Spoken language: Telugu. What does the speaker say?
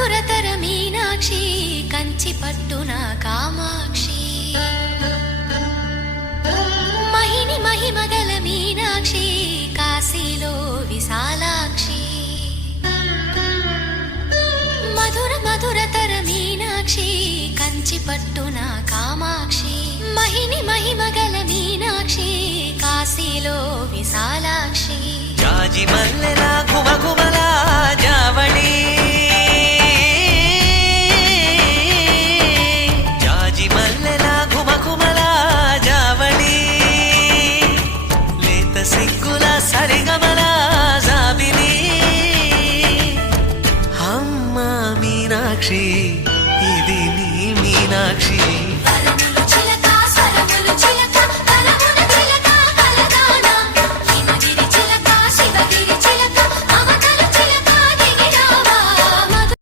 మధురతర మీనాక్షి కంచి పట్టున కామాక్షి మహిని మహిమగల మీనాక్షి కాశీలో విశాలాక్షి మధుర మధురతర మీనాక్షి కంచి పట్టున కామాక్షి మహిని మహిమగల మీనాక్షి కాశీలో విశాలాక్షి జాజి మల్లెలా గుమగుమలా జావళి జాజి మల్లెలా గుమగుమలా జావళి లేత సిగ్గుల సరిగమల జాబిలి అమ్మ మీనాక్షి ఇది నీ మీనాక్షి